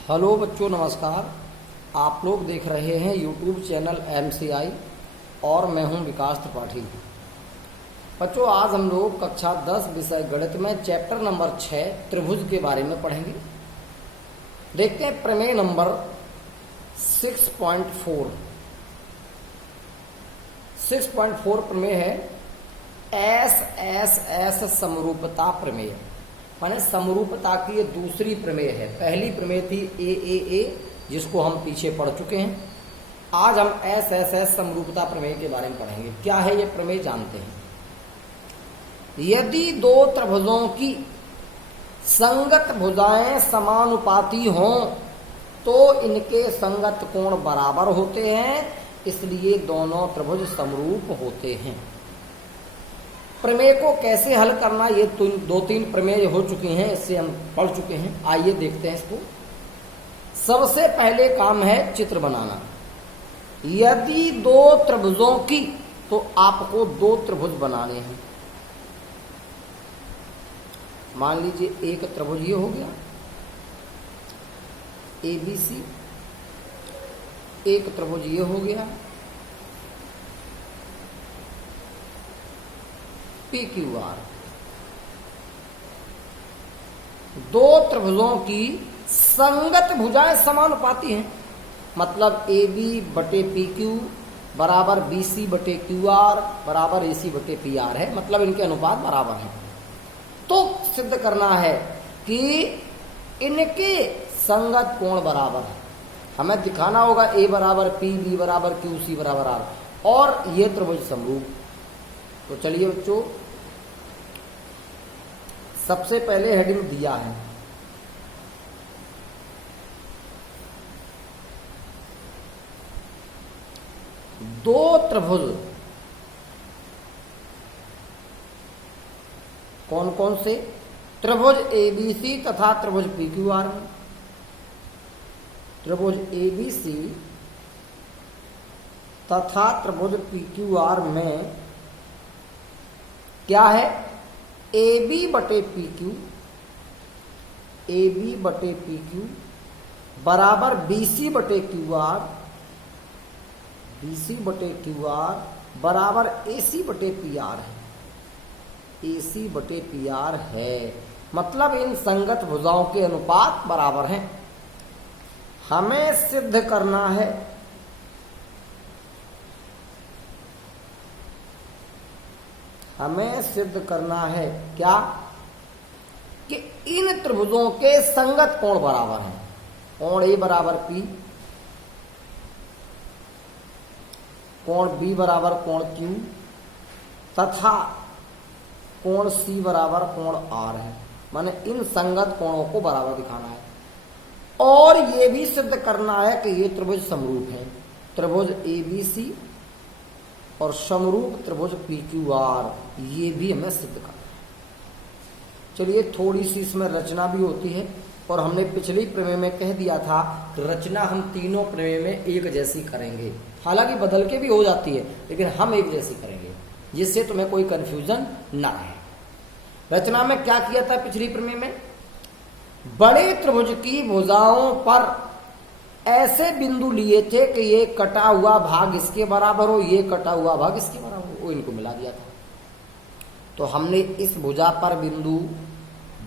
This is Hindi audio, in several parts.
हेलो बच्चों, नमस्कार। आप लोग देख रहे हैं यूट्यूब चैनल MCI और मैं हूं विकास त्रिपाठी। बच्चों, आज हम लोग कक्षा 10 विषय गणित में चैप्टर नंबर 6 त्रिभुज के बारे में पढ़ेंगे। देखते हैं प्रमेय नंबर 6.4। 6.4 प्रमेय है SSS समरूपता प्रमेय, माने समरूपता की ये दूसरी प्रमेय है। पहली प्रमेय थी AAA, जिसको हम पीछे पढ़ चुके हैं। आज हम SSS समरूपता प्रमेय के बारे में पढ़ेंगे। क्या है ये प्रमेय, जानते हैं। यदि दो त्रिभुजों की संगत भुजाएं समानुपाती हों तो इनके संगत कोण बराबर होते हैं, इसलिए दोनों त्रिभुज समरूप होते हैं। प्रमेय को कैसे हल करना, ये 2-3 प्रमेय हो चुकी हैं, इससे हम पढ़ चुके हैं। आइए देखते हैं इसको। सबसे पहले काम है चित्र बनाना। यदि दो त्रिभुजों की, तो आपको दो त्रिभुज बनाने हैं। मान लीजिए एक त्रिभुज ये हो गया ABC, एक त्रिभुज ये हो गया PQR। दो त्रिभुजों की संगत भुजाएं समानुपाती हैं, मतलब AB बटे PQ बराबर BC बटे QR बराबर AC बटे PR है, मतलब इनके अनुपात बराबर हैं। तो सिद्ध करना है कि इनके संगत कोण बराबर है। हमें दिखाना होगा A बराबर P, B बराबर Q, C बराबर R, और ये त्रिभुज समरूप। तो चलिए बच्चों, सबसे पहले हेडिंग दिया है दो त्रिभुज। कौन कौन से? त्रिभुज ABC तथा त्रिभुज PQR में। त्रिभुज ABC तथा त्रिभुज PQR में क्या है? AB बटे PQ, AB बटे PQ बराबर BC बटे QR, BC बटे QR बराबर AC बटे PR है, AC बटे PR है। मतलब इन संगत भुजाओं के अनुपात बराबर हैं। हमें सिद्ध करना है क्या कि इन त्रिभुजों के संगत कोण बराबर हैं। कोण A बराबर P, कोण B बराबर कोण Q तथा कोण C बराबर कोण R है। माने इन संगत कोणों को बराबर दिखाना है। और ये भी सिद्ध करना है कि ये त्रिभुज समरूप हैं। त्रिभुज ABC और समरूप त्रिभुज PQR, ये भी हमें सिद्ध करना है। चलिए, थोड़ी सी इसमें रचना भी होती है, और हमने पिछली प्रमेय में कह दिया था कि रचना हम तीनों प्रमेय में एक जैसी करेंगे। हालांकि बदल के भी हो जाती है, लेकिन हम एक जैसी करेंगे, जिससे तुम्हें कोई कंफ्यूजन ना रहे। रचना में क्या किया था पिछली प्रमेय में? बड़े त्रिभुज की भुजाओं पर ऐसे बिंदु लिए थे कि ये कटा हुआ भाग इसके बराबर हो, ये कटा हुआ भाग इसके बराबर हो, वो इनको मिला दिया था। तो हमने इस भुजा पर बिंदु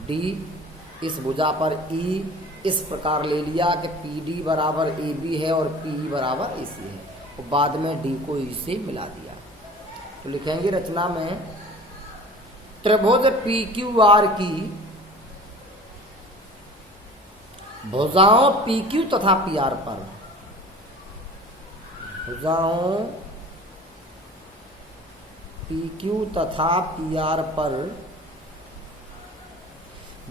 D, इस भुजा पर E इस प्रकार ले लिया कि PD बराबर AB है और PE बराबर AC है, और बाद में D को E से मिला दिया। तो लिखेंगे रचना में, त्रिभुज PQR की भुजाओं PQ तथा PR पर, भुजाओं PQ तथा PR पर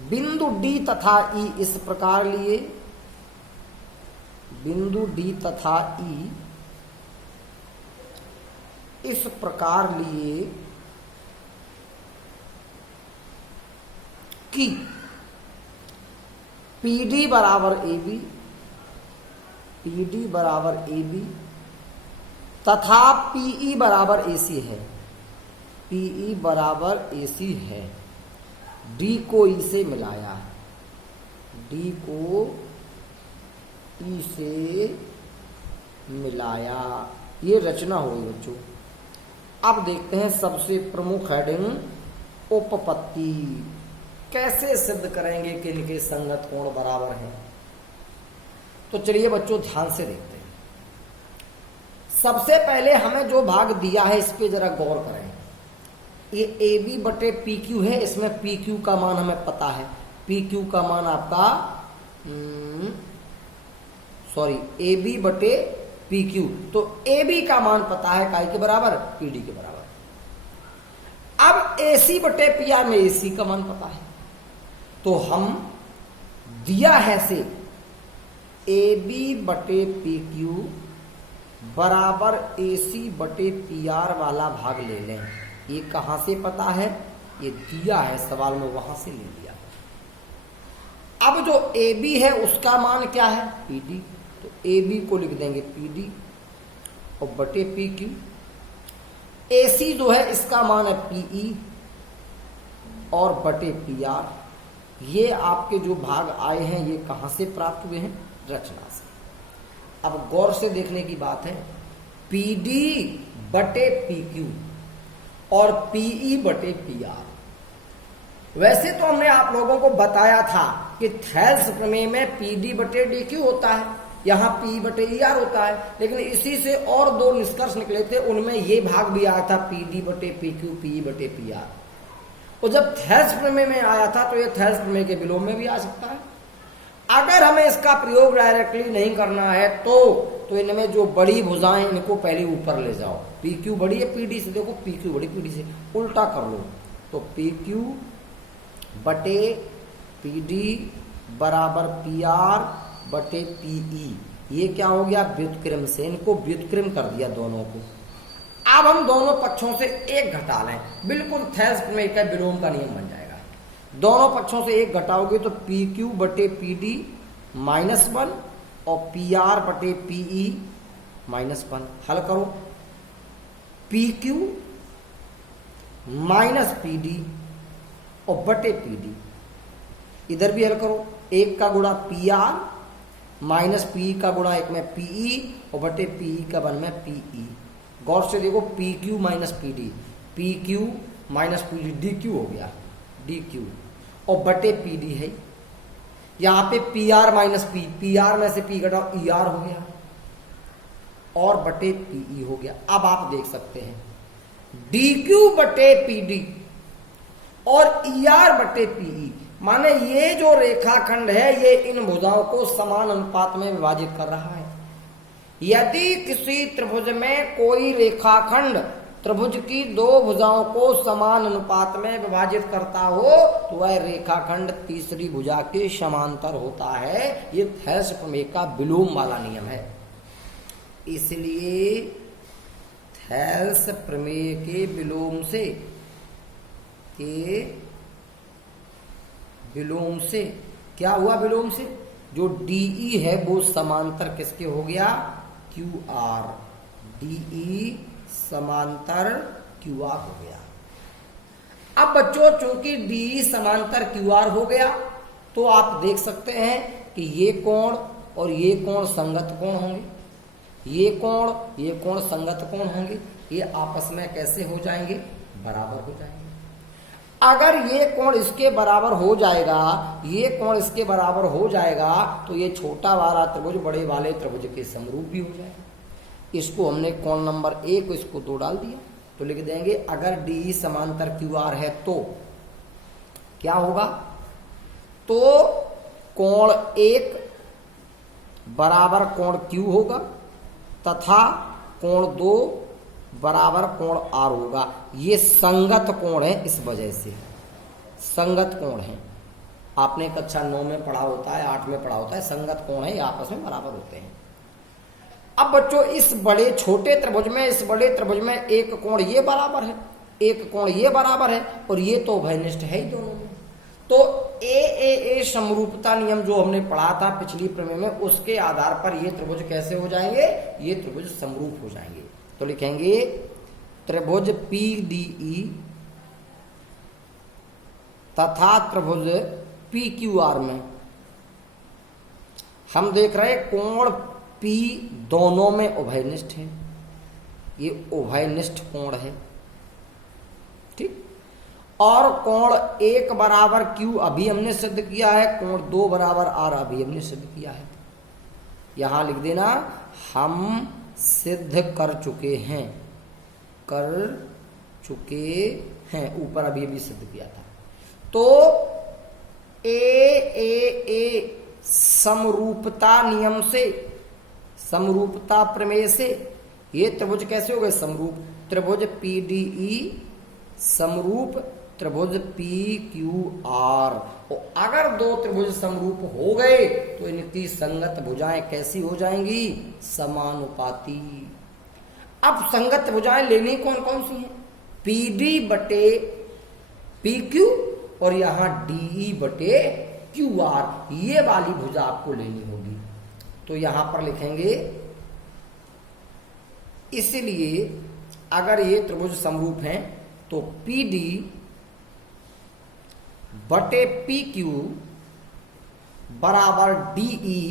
बिंदु D तथा E इस प्रकार लिए, बिंदु D तथा E इस प्रकार लिए कि PD बराबर AB, PD बराबर AB तथा PE बराबर AC है, PE बराबर AC है। D को E से मिलाया, D को ई से मिलाया। ये रचना हुई बच्चों। अब देखते हैं सबसे प्रमुख हेडिंग उपपत्ति। कैसे सिद्ध करेंगे कि इनके संगत कोण बराबर हैं। तो चलिए बच्चों ध्यान से देखते हैं। सबसे पहले हमें जो भाग दिया है इस पे जरा गौर करें। ये ए बी बटे पी क्यू है। इसमें पी क्यू का मान हमें पता है। पी क्यू का मान आपका ए बी बटे पी क्यू। तो ए बी का मान पता है काय के बराबर, पी डी के बराबर। अब ए सी बटे पी आर में ए सी का मान पता है। तो हम दिया है से ए बी बटे पी क्यू बराबर ए सी बटे पी आर वाला भाग ले लें। ये कहां से पता है, ये दिया है सवाल में, वहां से ले लिया। अब जो ए बी है उसका मान क्या है, पी डी। तो ए बी को लिख देंगे पी डी और बटे पी क्यू। ए सी जो है इसका मान है पीई और बटे पी आर। ये आपके जो भाग आए हैं ये कहां से प्राप्त हुए हैं, रचना से। अब गौर से देखने की बात है, पी डी बटे पी क्यू और पीई बटे पी आर। वैसे तो हमने आप लोगों को बताया था कि थेल्स प्रमेय में पी डी बटे डी क्यू होता है, यहां पी बटे ई आर होता है। लेकिन इसी से और दो निष्कर्ष निकले थे, उनमें ये भाग भी आया था पी डी बटे पी क्यू पीई बटे पी आर। और जब थेल्स प्रमेय में आया था तो ये थेल्स प्रमेय के विलोम में भी आ सकता है। अगर हमें इसका प्रयोग डायरेक्टली नहीं करना है तो इनमें जो बड़ी भुजाएं इनको पहले ऊपर ले जाओ। पी क्यू बड़ी है पी डी से, देखो पी क्यू बड़ी पी डी से, उल्टा कर लो। तो पी क्यू बटे पी डी बराबर पी आर बटे पीई। ये क्या हो गया, व्युत्क्रम से इनको व्युत्क्रम कर दिया दोनों को। अब हम दोनों पक्षों से एक घटा लें, बिल्कुल थेल्स प्रमेय का विलोम का नियम बन जाएगा। दोनों पक्षों से एक घटाओगे तो पी क्यू बटे पी डी -1 और पी आर बटे पीई -1। हल करो, P Q minus P D और बटे पी डी। इधर भी हल करो, एक का गुणा पी आर माइनस पी का गुणा एक में पीई और बटे पीई का वन में पीई। गौर से देखो, P Q minus P D, P Q minus P D, D Q हो गया डी क्यू और बटे पी डी है। यहां पे P R minus P, P R में से पी घटाओ ई आर हो गया और बटे पीई हो गया। अब आप देख सकते हैं डी क्यू बटे पी डी और ई आर बटे पीई, माने ये जो रेखाखंड है ये इन भुजाओं को समान अनुपात में विभाजित कर रहा है। यदि किसी त्रिभुज में कोई रेखाखंड त्रिभुज की दो भुजाओं को समान अनुपात में विभाजित करता हो तो वह रेखाखंड तीसरी भुजा के समांतर होता है। ये थेल्स प्रमेय का विलोम वाला नियम है। इसलिए थेल्स प्रमेय के विलोम से क्या हुआ, विलोम से जो डीई है वो समांतर किसके हो गया, क्यू आर। डीई समांतर क्यू आर हो गया। अब बच्चों चूंकि डी समांतर क्यू आर हो गया तो आप देख सकते हैं कि ये कोण और ये कोण संगत कोण होंगे, ये कोण संगत कोण होंगे। ये आपस में कैसे हो जाएंगे, बराबर हो जाएंगे। अगर ये कोण इसके बराबर हो जाएगा, ये कोण इसके बराबर हो जाएगा तो ये छोटा वाला त्रिभुज बड़े वाले त्रिभुज के समरूप भी हो जाएगा। इसको हमने कोण नंबर 1 को इसको 2 डाल दिया तो लिख देंगे अगर डी समांतर क्यू आर है तो क्या होगा, तो कोण 1 बराबर कोण क्यू होगा तथा कोण 2 बराबर कोण आर होगा। ये संगत कोण है, इस वजह से संगत कोण है। आपने कक्षा 9 में पढ़ा होता है, 8 में पढ़ा होता है, संगत कोण है, ये आपस में बराबर होते हैं। अब बच्चों इस बड़े छोटे त्रिभुज में, इस बड़े त्रिभुज में एक कोण ये बराबर है, एक कोण ये बराबर है और ये तो उभयनिष्ठ है ही दोनों में। तो ए समरूपता नियम जो हमने पढ़ा था पिछली प्रमेय में, उसके आधार पर ये त्रिभुज कैसे हो जाएंगे, ये त्रिभुज समरूप हो जाएंगे। तो लिखेंगे त्रिभुज पीडीई तथा त्रिभुज पीक्यूआर में हम देख रहे हैं कोण P दोनों में उभयनिष्ठ है, ये उभयनिष्ठ कोण है, ठीक। और कोण 1 बराबर Q अभी हमने सिद्ध किया है, कोण 2 बराबर R अभी हमने सिद्ध किया है। यहां लिख देना हम सिद्ध कर चुके हैं, ऊपर अभी अभी सिद्ध किया था। तो ए समरूपता नियम से, समरूपता प्रमेय से ये त्रिभुज कैसे हो गए समरूप, त्रिभुज PDE समरूप त्रिभुज PQR। और अगर दो त्रिभुज समरूप हो गए तो इनकी संगत भुजाएं कैसी हो जाएंगी, समानुपाती। अब संगत भुजाएं लेनी कौन कौन सी हैं, PD बटे PQ और यहां DE बटे QR, ये वाली भुजा आपको लेनी होगी। तो यहां पर लिखेंगे, इसलिए अगर ये त्रिभुज समरूप हैं तो PD बटे PQ बराबर DE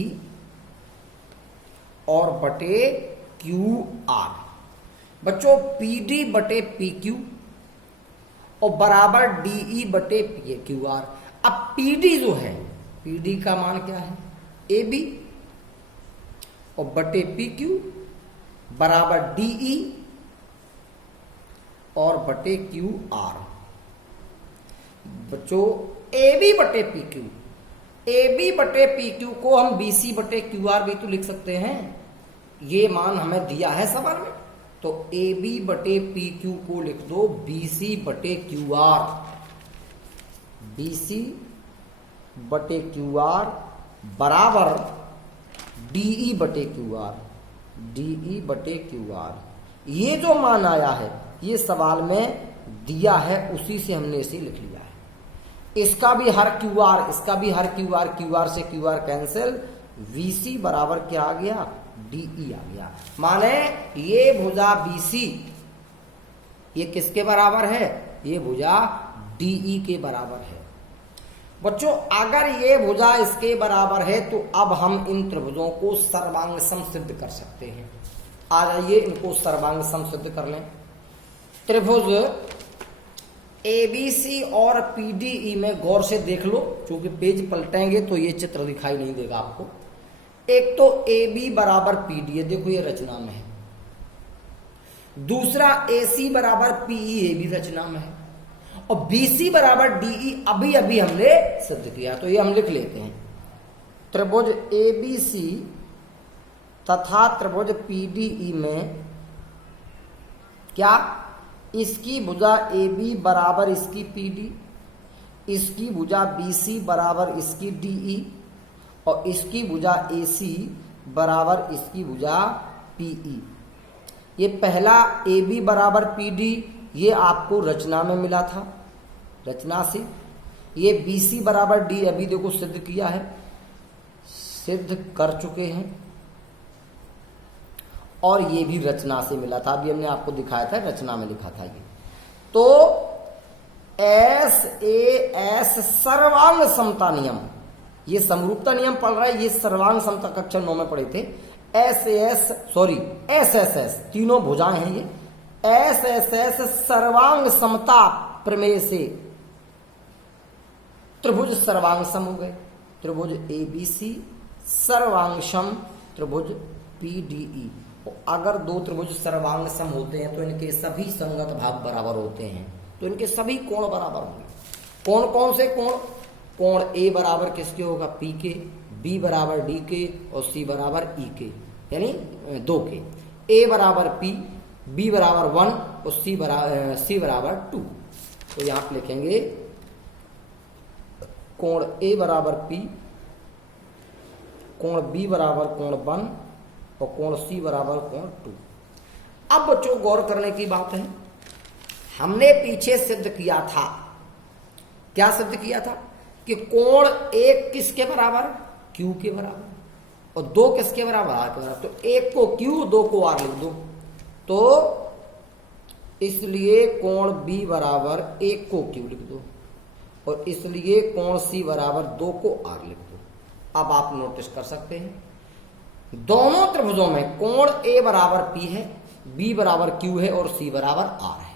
और बटे QR। बच्चों PD बटे PQ और बराबर DE बटे QR। अब PD जो है, PD का मान क्या है AB और बटे PQ बराबर DE और बटे QR। बच्चों AB बटे PQ को हम BC बटे QR भी तो लिख सकते हैं, ये मान हमें दिया है सवाल में। तो AB बटे PQ को लिख दो BC बटे QR, BC बटे QR बराबर DE बटे QR, DE बटे QR। ये जो मान आया है ये सवाल में दिया है, उसी से हमने इसे लिख लिया है। इसका भी हर QR, इसका भी हर QR, QR से QR कैंसिल, VC बराबर क्या आ गया, DE आ गया। माने ये भुजा BC ये किसके बराबर है, ये भुजा DE के बराबर है। बच्चों अगर ये भुजा इसके बराबर है तो अब हम इन त्रिभुजों को सर्वांग सम सिद्ध कर सकते हैं। आ जाइए इनको सर्वांग सम सिद्ध कर लें। त्रिभुज ABC और PDE में गौर से देख लो, क्योंकि पेज पलटेंगे तो ये चित्र दिखाई नहीं देगा आपको। एक तो AB बराबर PD है, देखो ये रचना में है। दूसरा AC बराबर PE, ये भी रचना में है। और BC बराबर DE अभी अभी हमने सिद्ध किया, तो ये हम लिख लेते हैं। त्रिभुज ABC तथा त्रिभुज PDE में क्या, इसकी भुजा AB बराबर इसकी PD, इसकी भुजा BC बराबर इसकी DE और इसकी भुजा AC बराबर इसकी भुजा PE। ये पहला AB बराबर PD ये आपको रचना में मिला था, रचना से। ये BC बराबर D अभी देखो सिद्ध किया है, सिद्ध कर चुके हैं। और ये भी रचना से मिला था, अभी हमने आपको दिखाया था, रचना में लिखा था ये। तो SAS सर्वांग समता नियम, ये समरूपता नियम पढ़ रहा है, ये सर्वांग समता कक्षा 9 में पढ़े थे। SSS तीनों भुजाएं हैं ये। SSS सर्वांग समता प्रमेय से त्रिभुज सर्वांग सम हो गए। त्रिभुज ABC सर्वांग सम त्रिभुज PDE। अगर दो त्रिभुज सर्वांग सम होते हैं तो इनके सभी संगत भाग बराबर होते हैं, तो इनके सभी कोण बराबर होंगे। कौन कौन से कोण, कोण A बराबर किसके होगा, P के, B बराबर D के और C बराबर E के, यानी 2 के। A बराबर P, B बराबर 1 और C बराबर 2। तो यहां पर लिखेंगे कोण A बराबर P, कोण B बराबर कोण 1 और कोण C बराबर कोण 2। अब बच्चों गौर करने की बात है, हमने पीछे सिद्ध किया था, क्या सिद्ध किया था कि कोण 1 किसके बराबर, Q के बराबर, और 2 किसके बराबर, R के बराबर। तो 1 को Q 2 को R लिख दो। तो इसलिए कोण B बराबर 1 को Q लिख दो और इसलिए कोण C बराबर 2 को R लिख दो। अब आप नोटिस कर सकते हैं दोनों त्रिभुजों में कोण ए बराबर पी है, बी बराबर क्यू है और सी बराबर आर है।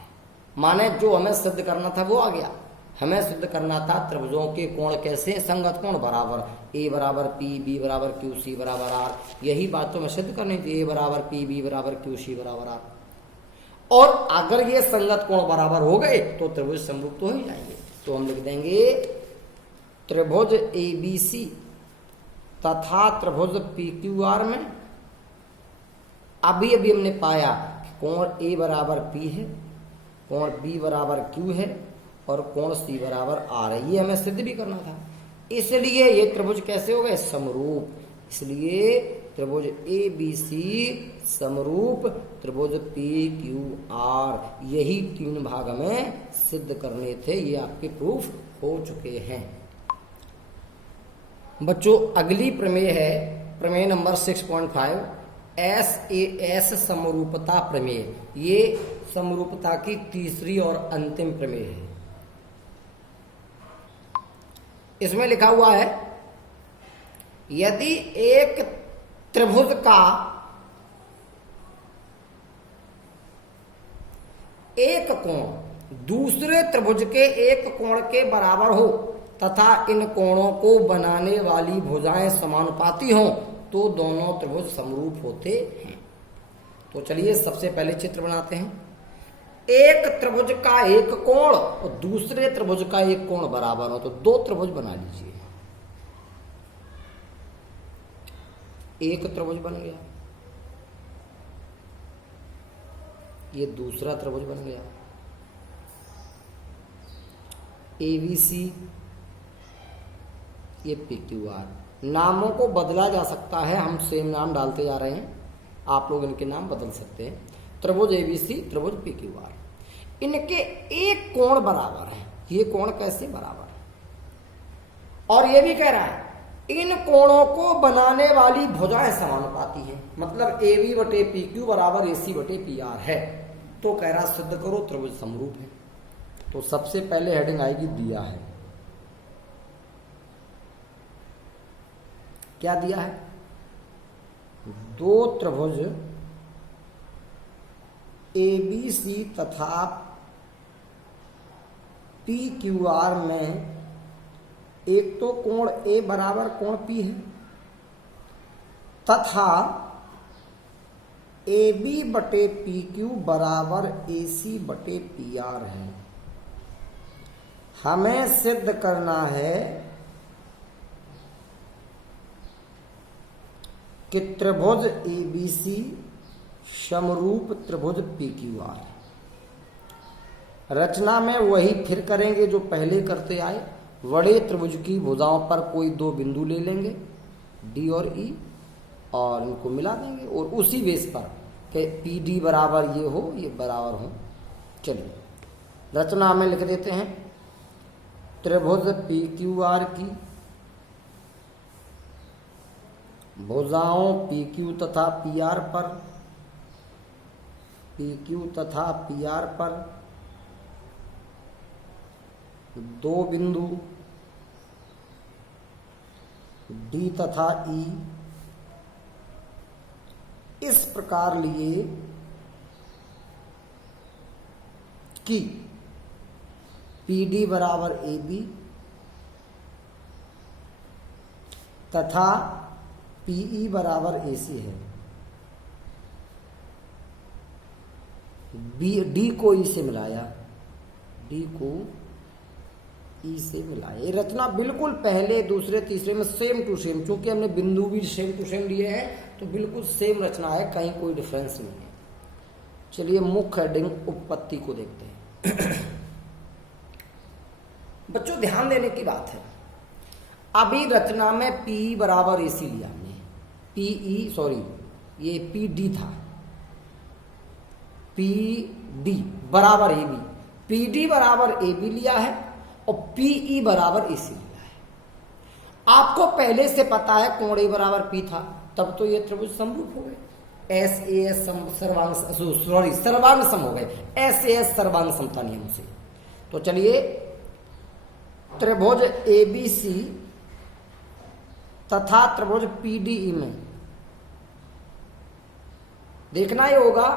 माने जो हमें सिद्ध करना था वो आ गया। हमें सिद्ध करना था त्रिभुजों के कोण कैसे, संगत कोण बराबर, ए बराबर पी, बी बराबर क्यू, सी बराबर आर। यही बात तो मैं सिद्ध करनी थी, ए बराबर पी, बी बराबर क्यू, सी बराबर आर। और अगर ये संगत कोण बराबर हो गए तो त्रिभुज समरूप तो हो ही जाएंगे। तो हम लिख देंगे त्रिभुज एबीसी तथा त्रिभुज पीक्यूआर में अभी अभी हमने पाया कि कोण ए बराबर पी है, कोण बी बराबर क्यू है और कोण सी बराबर आर है। ये हमें सिद्ध भी करना था, इसलिए ये त्रिभुज कैसे हो गए, समरूप। इसलिए त्रिभुज ए बी सी समरूप त्रिभुज पी क्यू आर। यही 3 भाग हमें सिद्ध करने थे, ये आपके प्रूफ हो चुके हैं। बच्चों अगली प्रमेय है प्रमेय नंबर 6.5 एस समरूपता प्रमेय। ये समरूपता की तीसरी और अंतिम प्रमेय है। इसमें लिखा हुआ है यदि एक त्रिभुज का एक कोण दूसरे त्रिभुज के एक कोण के बराबर हो तथा इन कोणों को बनाने वाली भुजाएं समानुपाती हों तो दोनों त्रिभुज समरूप होते हैं। तो चलिए सबसे पहले चित्र बनाते हैं। एक त्रिभुज का एक कोण और दूसरे त्रिभुज का एक कोण बराबर हो तो 2 त्रिभुज बना लीजिए। एक त्रिभुज बन गया, ये दूसरा त्रिभुज बन गया। एबीसी, ये पीक्यूआर। नामों को बदला जा सकता है, हम सेम नाम डालते जा रहे हैं, आप लोग इनके नाम बदल सकते हैं। त्रिभुज एबीसी, त्रिभुज पीक्यूआर, इनके एक कोण बराबर है। ये कोण कैसे बराबर है, और ये भी कह रहा है इन कोणों को बनाने वाली भुजाएं समानुपाती हैं। मतलब ए बी बटे पी क्यू बराबर ए सी बटे पी आर है। तो कह रहा सिद्ध करो त्रिभुज समरूप है। तो सबसे पहले हेडिंग आएगी दिया है। क्या दिया है, 2 त्रिभुज ए बी सी तथा पी क्यू आर में एक तो कोण ए बराबर कोण पी है तथा ए बी बटे पी क्यू बराबर ए सी बटे पी आर है। हमें सिद्ध करना है कि त्रिभुज ए बी सी समरूप त्रिभुज पी क्यू आर। रचना में वही फिर करेंगे जो पहले करते आए। बड़े त्रिभुज की भुजाओं पर कोई 2 बिंदु ले लेंगे डी और ई और इनको मिला देंगे और उसी बेस पर कि पी डी बराबर ये हो, ये बराबर हो। चलिए रचना में लिख देते हैं त्रिभुज पी क्यू आर की भुजाओं पी क्यू तथा पी आर पर, पी क्यू तथा पी आर पर 2 बिंदु डी तथा ई इस प्रकार लिए कि पी डी बराबर ए बी तथा पीई बराबर ए सी है। डी को ई से मिलाया, डी को ई से मिलाया। ये रचना बिल्कुल पहले दूसरे तीसरे में सेम टू सेम, क्योंकि हमने बिंदु भी सेम टू सेम लिए हैं तो बिल्कुल सेम रचना है, कहीं कोई डिफरेंस नहीं है। चलिए मुख्य हेडिंग उत्पत्ति को देखते हैं। बच्चों ध्यान देने की बात है, अभी रचना में पी बराबर ए सी लिया हमने, पीई सॉरी ये पी डी था, पी डी बराबर ए बी, पी डी बराबर ए बी लिया है और पीई बराबर ए सी लिया है। आपको पहले से पता है कोण ए बराबर पी था, तब तो ये त्रिभुज समरूप हो गए। एस ए एस सर्वांग सम हो गए, एस ए एस सर्वांग समता नियम से। तो चलिए त्रिभुज ए बी सी तथा त्रिभुज पीडीई में देखना ही होगा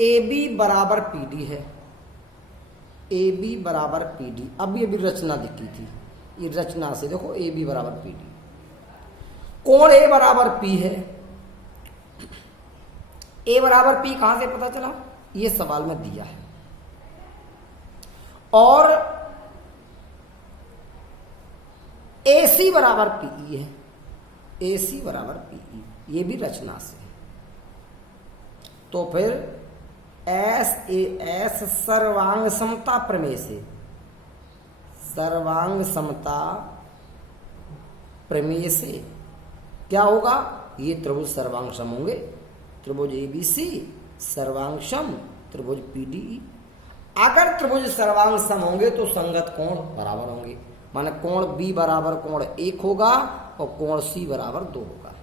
ए बी बराबर पीडी है, ए बी बराबर पीडी। अभी अभी रचना दिखी थी, ये रचना से देखो ए बी बराबर पीडी। कोण ए बराबर पी है, ए बराबर पी कहां से पता चला, ये सवाल में दिया है। और ए सी बराबर पीई है, ए सी बराबर पीई, ये भी रचना से। तो फिर एस ए एस सर्वांग समता प्रमेय से, सर्वांग समता प्रमेय से क्या होगा, ये त्रिभुज सर्वांगसम होंगे, त्रिभुज एबीसी सर्वांगसम त्रिभुज पीडीई। अगर त्रिभुज सर्वांगसम होंगे तो संगत कोण बराबर होंगे, माने कोण बी बराबर कोण 1 होगा और कोण सी बराबर 2 होगा।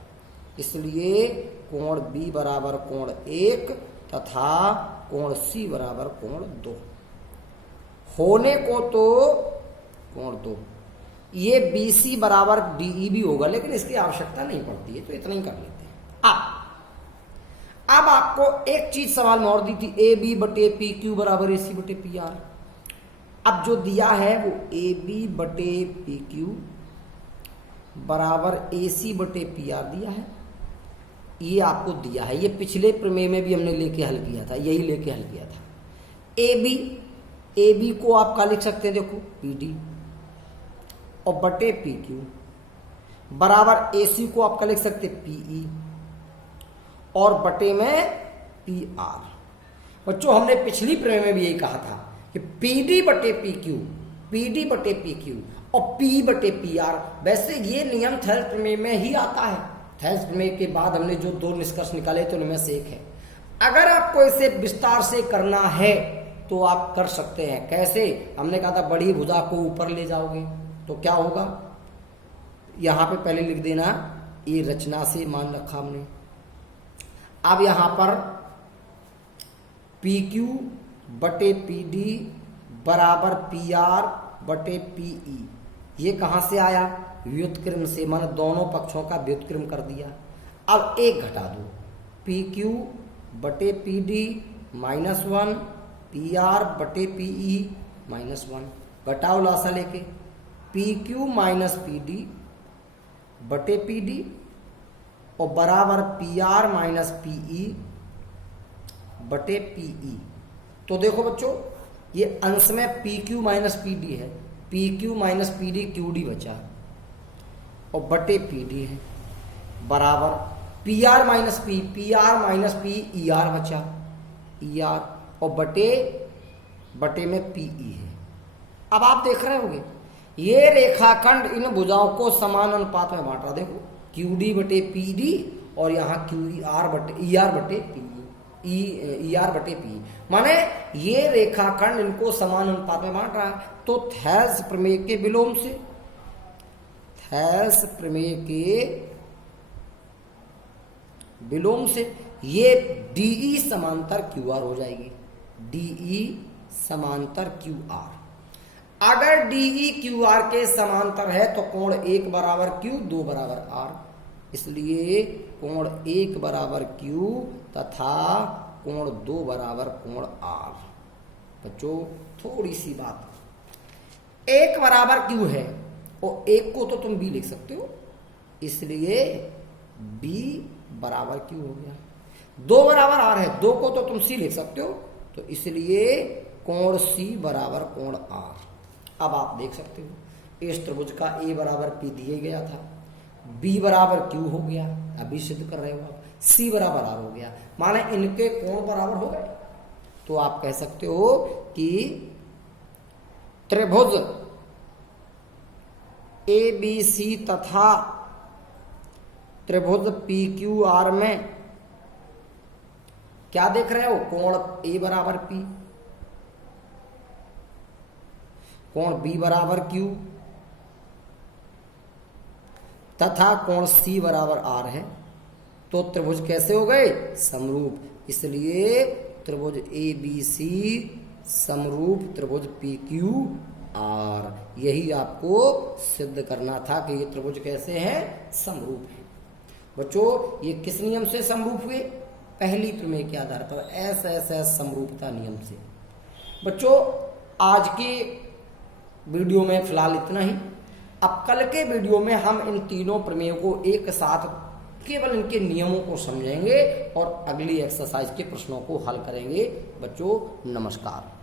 इसलिए कोण बी बराबर कोण 1 तथा कोण सी बराबर कोण 2 होने को तो कोण 2। ये बी सी बराबर डीई भी होगा, लेकिन इसकी आवश्यकता नहीं पड़ती है, तो इतना ही कर लेते हैं। अब आपको एक चीज सवाल में और दी थी, ए बी बटे पी क्यू बराबर ए सी बटे पी आर। अब जो दिया है वो ए बी बटे पी क्यू बराबर ए सी बटे पी आर दिया है, ये आपको दिया है। ये पिछले प्रमेय में भी हमने लेके हल किया था, यही लेके हल किया था। ए बी को आप क्या लिख सकते हैं, देखो पी डी और बटे पी क्यू बराबर ए सी को आप क्या लिख सकते हैं, पीई और बटे में पी आर। बच्चों हमने पिछली प्रमेय में भी यही कहा था कि पी डी बटे पी क्यू, पी डी बटे पी क्यू और पी बटे पी आर। वैसे ये नियम थेल्स प्रमेय में ही आता है, थेल्स प्रमेय के बाद हमने जो 2 निष्कर्ष निकाले तो उनमें से एक है। अगर आपको इसे विस्तार से करना है तो आप कर सकते हैं। कैसे, हमने कहा था बड़ी भुजा को ऊपर ले जाओगे तो क्या होगा, यहां पे पहले लिख देना, ये रचना से मान रखा हमने। अब यहां पर पी क्यू बटे पी डी बराबर पी आर बटे पीई, ये कहां से आया, व्युत्क्रम से, माने दोनों पक्षों का व्युत्क्रम कर दिया। अब एक घटा दो, पी क्यू बटे पी डी -1 पी आर बटे पीई -1, घटाओ लासा लेके, P Q minus P D बटे पी डी और बराबर पी आर माइनस पीई बटे पीई। तो देखो बच्चों, ये अंश में P Q minus P D है, P Q minus P D Q D बचा और बटे पी डी है बराबर P R minus P E R बचा, ई आर और बटे में पीई है। अब आप देख रहे होंगे ये रेखाखंड इन भुजाओं को समान अनुपात में बांट रहा। देखो क्यू डी बटे पी डी और यहाँ क्यू आर बटे ई आर बटे पी ई आर बटे पी, माने ये रेखाखंड इनको समान अनुपात में बांट रहा है। तो थेल्स प्रमेय के विलोम से, थेल्स प्रमेय के विलोम से ये डीई समांतर क्यू आर हो जाएगी, डीई समांतर क्यू आर। अगर डीई क्यू आर के समांतर है तो कोण 1 बराबर क्यू 2 बराबर आर, इसलिए कोण 1 बराबर क्यू तथा कोण 2 बराबर कोण आर। बच्चों थोड़ी सी बात, 1 बराबर क्यू है और 1 को तो तुम बी लिख सकते हो, इसलिए बी बराबर क्यू हो गया। 2 बराबर आर है, 2 को तो तुम सी लिख सकते हो, तो इसलिए कोण सी बराबर कोण आर। अब आप देख सकते हो इस त्रिभुज का ए बराबर पी दिया गया था, बी बराबर क्यू हो गया, अभी सिद्ध कर रहे हो आप, सी बराबर आर हो गया, माने इनके कोण बराबर हो गए। तो आप कह सकते हो कि त्रिभुज ए बी सी तथा त्रिभुज पी क्यू आर में क्या देख रहे हो, कोण ए बराबर पी, कोण बी बराबर क्यू तथा कोण सी बराबर आर है। तो त्रिभुज कैसे हो गए, समरूप, इसलिए त्रिभुज ए बी सी समरूप त्रिभुज पी क्यू आर। यही आपको सिद्ध करना था कि ये त्रिभुज कैसे हैं, समरूप है। बच्चों ये किस नियम से समरूप हुए, पहली प्रमेय के आधार पर, एस समरूपता नियम से। बच्चों आज के वीडियो में फिलहाल इतना ही। अब कल के वीडियो में हम इन तीनों प्रमेयों को एक साथ केवल इनके नियमों को समझेंगे और अगली एक्सरसाइज के प्रश्नों को हल करेंगे। बच्चों नमस्कार।